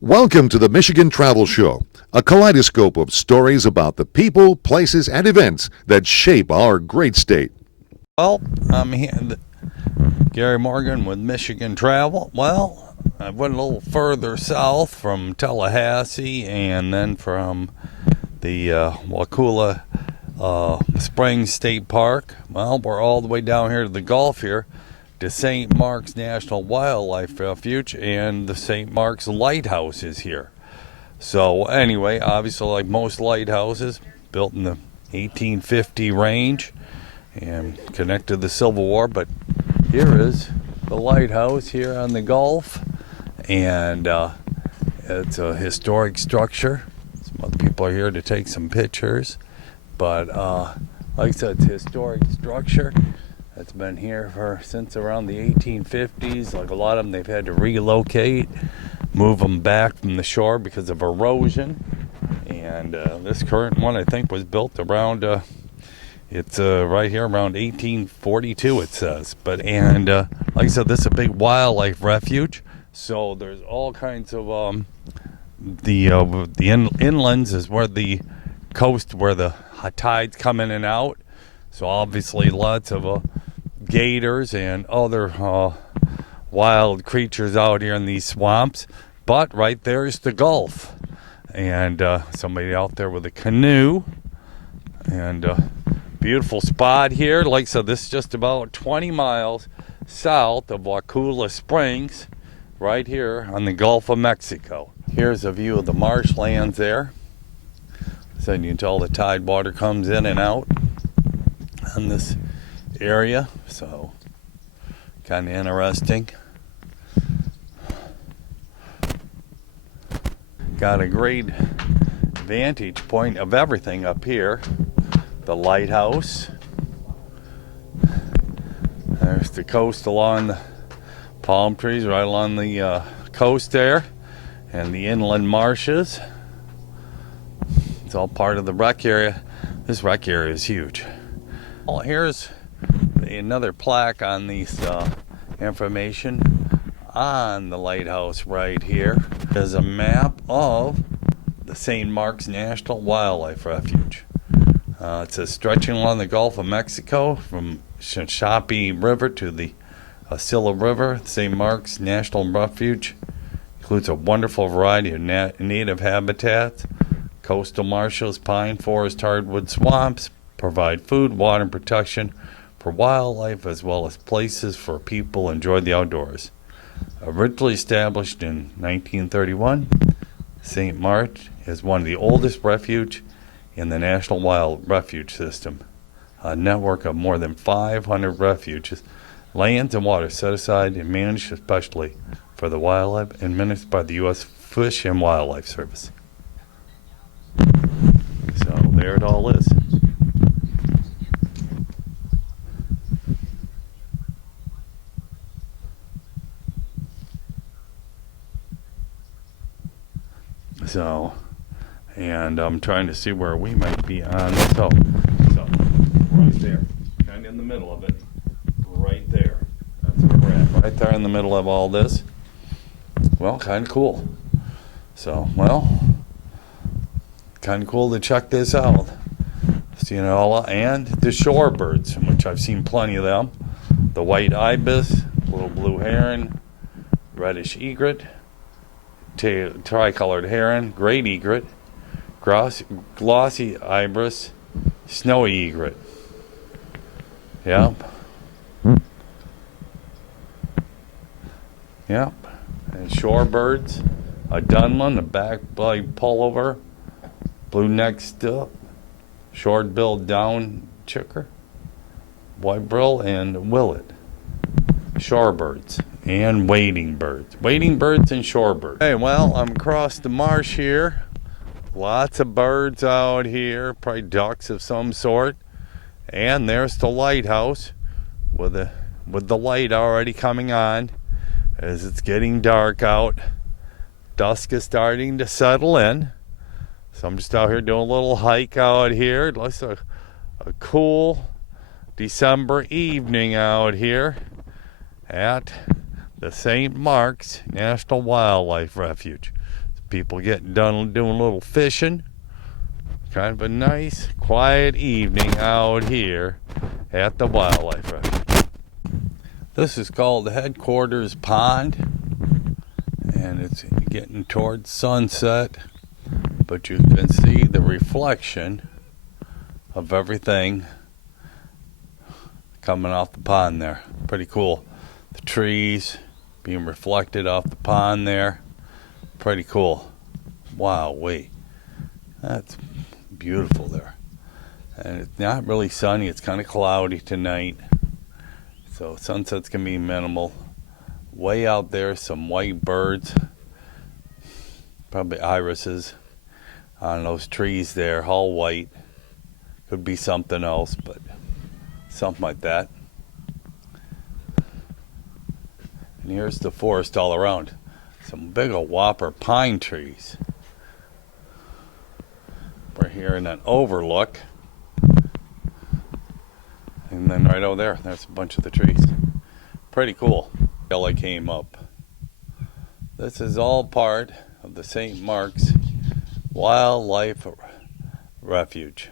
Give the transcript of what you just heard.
Welcome to the Michigan Travel Show, a kaleidoscope of stories about the people, places, and events that shape our great state. Well, I'm here, Gary Morgan with Michigan Travel. Well, I went a little further south from Tallahassee and then from the Wakulla Springs State Park. Well, we're all the way down here to the Gulf here to St. Mark's National Wildlife Refuge, and the St. Mark's Lighthouse is here. So anyway, obviously like most lighthouses, built in the 1850 range and connected to the Civil War, but here is the lighthouse here on the Gulf, and it's a historic structure. Some other people are here to take some pictures, but like I said, it's a historic structure. It's been here since around the 1850s. Like a lot of them, they've had to relocate, move them back from the shore because of erosion. And this current one, I think, was built around, it's right here around 1842, it says. But like I said, this is a big wildlife refuge. So there's all kinds of, the inlands is where the coast, where the tides come in and out. So obviously lots of gators and other wild creatures out here in these swamps. But right there is the Gulf, and somebody out there with a canoe, and beautiful spot here. Like I said, this is just about 20 miles south of Wakulla Springs, right here on the Gulf of Mexico. Here's a view of the marshlands there. So you can tell the tide water comes in and out on this area, so kind of interesting. Got a great vantage point of everything up here. The lighthouse, there's the coast along the palm trees right along the coast there, and the inland marshes. It's all part of the rec area. This rec area is huge. Well, here's another plaque on these information on the lighthouse right here. There's a map of the St. Mark's National Wildlife Refuge. It says stretching along the Gulf of Mexico from Shapey River to the Silla River. St. Mark's National Refuge includes a wonderful variety of native habitats, coastal marshes, pine forest, hardwood swamps, provide food, water, and protection for wildlife, as well as places for people to enjoy the outdoors. Originally established in 1931, St. Mark is one of the oldest refuge in the National Wild Refuge System, a network of more than 500 refuges, lands, and water set aside and managed especially for the wildlife, administered by the U.S. Fish and Wildlife Service. So there it all is. So, and I'm trying to see where we might be on this. So right there, kind of in the middle of it, right there. That's where we're at, right there in the middle of all this. Well, kind of cool. So, well, kind of cool to check this out. Seeing it all, and the shorebirds, which I've seen plenty of them. The white ibis, little blue heron, reddish egret, tricolored heron, great egret, glossy ibis, snowy egret. Yep. Yep. And shorebirds, a dunlin, a back-billed pullover, blue-necked stilt, short-billed down chicker, white-bill, and willet. Shorebirds and wading birds. Wading birds and shorebirds. Hey, well, I'm across the marsh here. Lots of birds out here, probably ducks of some sort. And there's the lighthouse with the light already coming on as it's getting dark out. Dusk is starting to settle in. So I'm just out here doing a little hike out here. It looks like a cool December evening out here at the St. Mark's National Wildlife Refuge. People getting done doing a little fishing. Kind of a nice, quiet evening out here at the wildlife refuge. This is called the Headquarters Pond, and it's getting towards sunset, but you can see the reflection of everything coming off the pond there. Pretty cool. The trees being reflected off the pond there. Pretty cool. Wow, wait. That's beautiful there. And it's not really sunny. It's kind of cloudy tonight. So sunset's going to be minimal. Way out there, some white birds. Probably irises on those trees there, all white. Could be something else, but something like that. And here's the forest all around. Some big old whopper pine trees. We're here in an overlook. And then right over there, there's a bunch of the trees. Pretty cool. I came up. This is all part of the St. Mark's Wildlife Refuge.